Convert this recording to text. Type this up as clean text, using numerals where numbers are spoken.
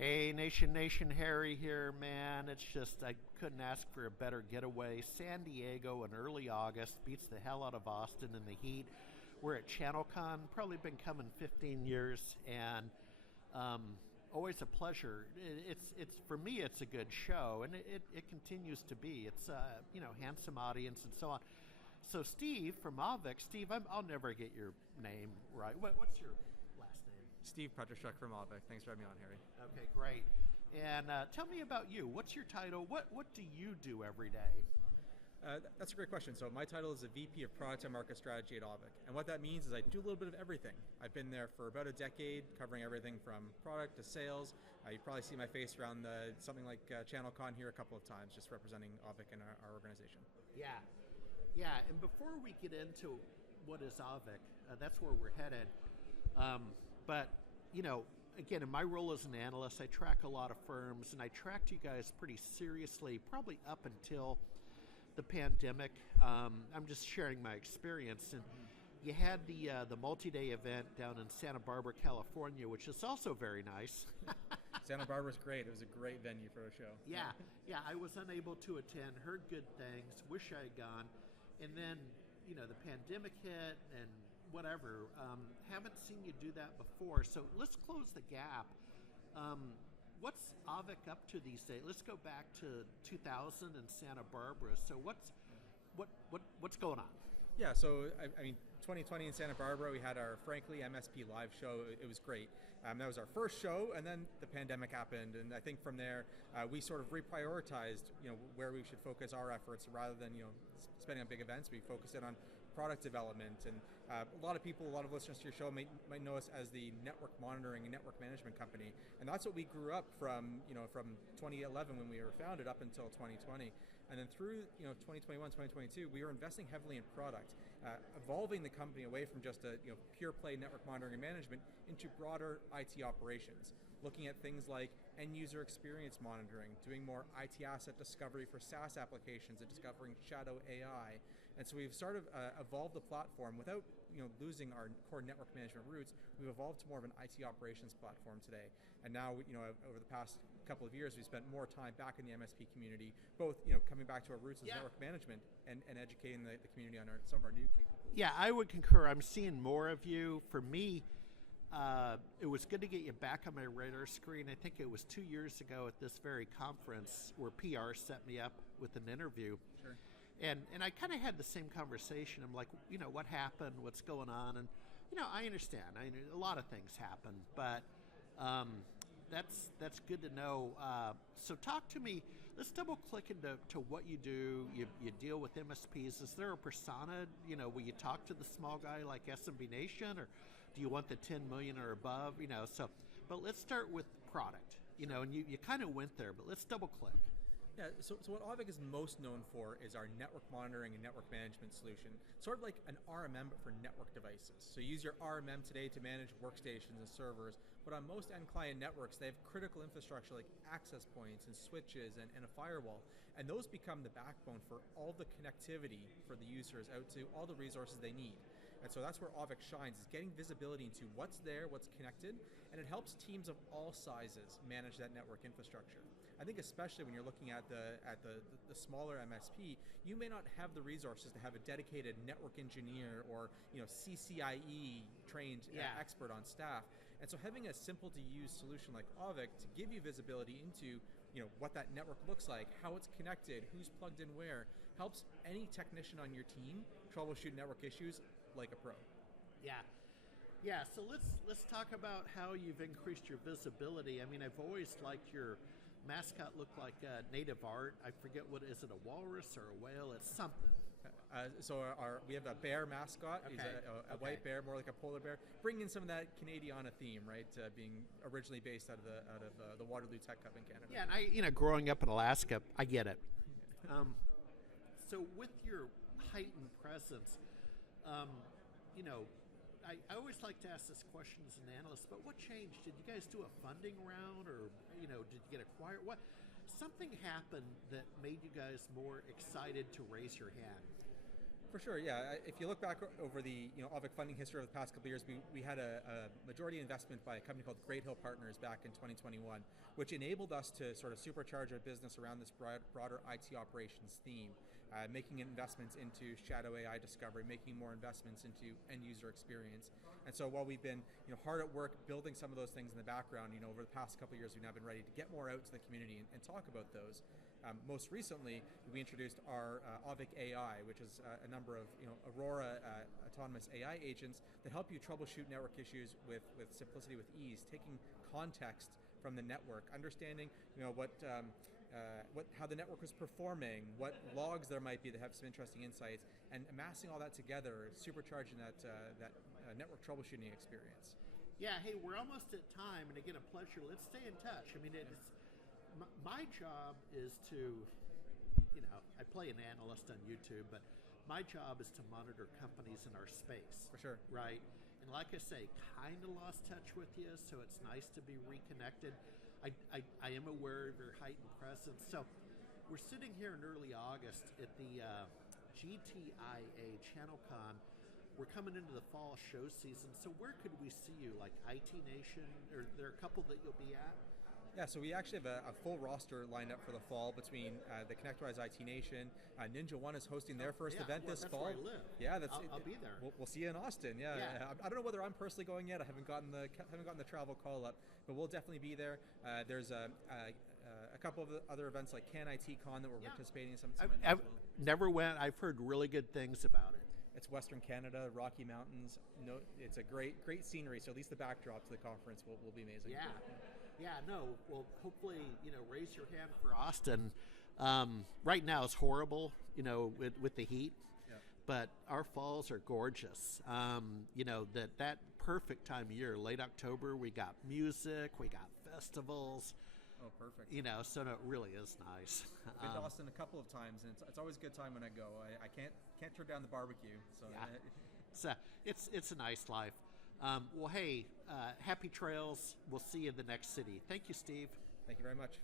Hey, Nation, Harry here, man. It's just, I couldn't ask for a better getaway. San Diego in early August beats the hell out of Austin in the heat. We're at ChannelCon, probably been coming 15 years, and um, always a pleasure. It's for me, it's a good show, and it continues to be. It's handsome audience and so on. So Steve from Auvik, Steve, I'll never get your name right. What's your last name? Steve Petryschuk from Auvik. Thanks for having me on, Harry. Okay, great. And tell me about you. What's your title? What do you do every day? That's a great question. So my title is the VP of Product and Market Strategy at Auvik. And what that means is I do a little bit of everything. I've been there for about a decade, covering everything from product to sales. You probably see my face around something like ChannelCon here a couple of times, just representing Auvik and our organization. Yeah. Yeah, and before we get into what is Auvik, that's where we're headed. But, again, in my role as an analyst, I track a lot of firms, and I tracked you guys pretty seriously, probably up until the pandemic. I'm just sharing my experience. And you had the multi-day event down in Santa Barbara, California, which is also very nice. Santa Barbara's great. It was a great venue for a show. Yeah, I was unable to attend, heard good things, wish I had gone. And then, the pandemic hit and whatever. Haven't seen you do that before. So let's close the gap. What's Auvik up to these days? Let's go back to 2000 in Santa Barbara. So what's going on? Yeah, so I mean, 2020 in Santa Barbara, we had our Frankly MSP live show. It was great. That was our first show, and then the pandemic happened, and I think from there we sort of reprioritized, where we should focus our efforts rather than spending on big events. We focused in on product development, and a lot of listeners to your show might know us as the network monitoring and network management company, and that's what we grew up from. From 2011 when we were founded up until 2020. And then through 2021, 2022, we were investing heavily in product, evolving the company away from just a pure play network monitoring and management into broader IT operations, looking at things like end user experience monitoring, doing more IT asset discovery for SaaS applications, and discovering shadow AI. And so we've sort of evolved the platform without losing our core network management roots. We've evolved to more of an IT operations platform today. And now, over the past couple of years, we've spent more time back in the MSP community, both coming back to our roots as network management and educating the community on some of our new capabilities. Yeah, I would concur. I'm seeing more of you. For me, it was good to get you back on my radar screen. I think it was 2 years ago at this very conference where PR set me up with an interview. Sure. And I kind of had the same conversation. I'm like, what happened? What's going on? And, I understand. A lot of things happen, but that's good to know. So talk to me. Let's double click into what you do. You deal with MSPs. Is there a persona? Will you talk to the small guy like SMB Nation, or do you want the 10 million or above? But let's start with product. And you kind of went there, but let's double click. Yeah, so what Auvik is most known for is our network monitoring and network management solution, sort of like an RMM but for network devices. So you use your RMM today to manage workstations and servers, but on most end client networks, they have critical infrastructure like access points and switches and a firewall, and those become the backbone for all the connectivity for the users out to all the resources they need. And so that's where Auvik shines, is getting visibility into what's there, what's connected, and it helps teams of all sizes manage that network infrastructure. I think especially when you're looking at the smaller MSP, you may not have the resources to have a dedicated network engineer or CCIE trained expert on staff. And so having a simple to use solution like Auvik to give you visibility into what that network looks like, how it's connected, who's plugged in where, helps any technician on your team troubleshoot network issues like a pro. Yeah, so let's talk about how you've increased your visibility. I mean, I've always liked your mascot looked like native art. I forget what is it, a walrus or a whale? It's something. So we have a bear mascot. Okay. He's a white bear, more like a polar bear, bringing in some of that Canadiana theme, right? Being originally based out of the Waterloo Tech Cup in Canada. Yeah, and I growing up in Alaska, I get it. So with your heightened presence, I always like to ask this question as an analyst, but what changed? Did you guys do a funding round, or did you get acquired? Something happened that made you guys more excited to raise your hand? For sure, yeah. If you look back over the Auvik funding history over the past couple of years, we had a majority investment by a company called Great Hill Partners back in 2021, which enabled us to sort of supercharge our business around this broader IT operations theme, making investments into shadow AI discovery, making more investments into end user experience. And so while we've been hard at work building some of those things in the background, over the past couple of years, we've now been ready to get more out to the community and talk about those. Most recently, we introduced our Auvik AI, which is a number of Aurora autonomous AI agents that help you troubleshoot network issues with simplicity, with ease, taking context from the network, understanding how the network was performing, what logs there might be that have some interesting insights, and amassing all that together, supercharging that network troubleshooting experience. Yeah, hey, we're almost at time, and again, a pleasure. Let's stay in touch. I mean, my job is to, I play an analyst on YouTube, but my job is to monitor companies in our space. For sure. Right? And like I say, kind of lost touch with you, so it's nice to be reconnected. I am aware of your heightened presence. So we're sitting here in early August at the GTIA ChannelCon. We're coming into the fall show season, so where could we see you? Like IT Nation, or there are a couple that you'll be at? Yeah, so we actually have a full roster lined up for the fall between the ConnectWise IT Nation. Ninja One is hosting their first event this fall. Where I live. Yeah, I'll be there. We'll see you in Austin. Yeah. I don't know whether I'm personally going yet. I haven't gotten the travel call up, but we'll definitely be there. There's a couple of other events like Can IT Con that we're participating in. I've never went. I've heard really good things about it. It's Western Canada, Rocky Mountains. It's a great scenery. So at least the backdrop to the conference will be amazing. Yeah, no. Well, hopefully, raise your hand for Austin. Right now it's horrible, with the heat. Yeah. But our falls are gorgeous. That perfect time of year, late October, we got music, we got festivals. Oh, perfect. So no, it really is nice. I've been to Austin a couple of times, and it's always a good time when I go. I can't turn down the barbecue. So yeah. It's a nice life. Well, hey, happy trails. We'll see you in the next city. Thank you, Steve. Thank you very much.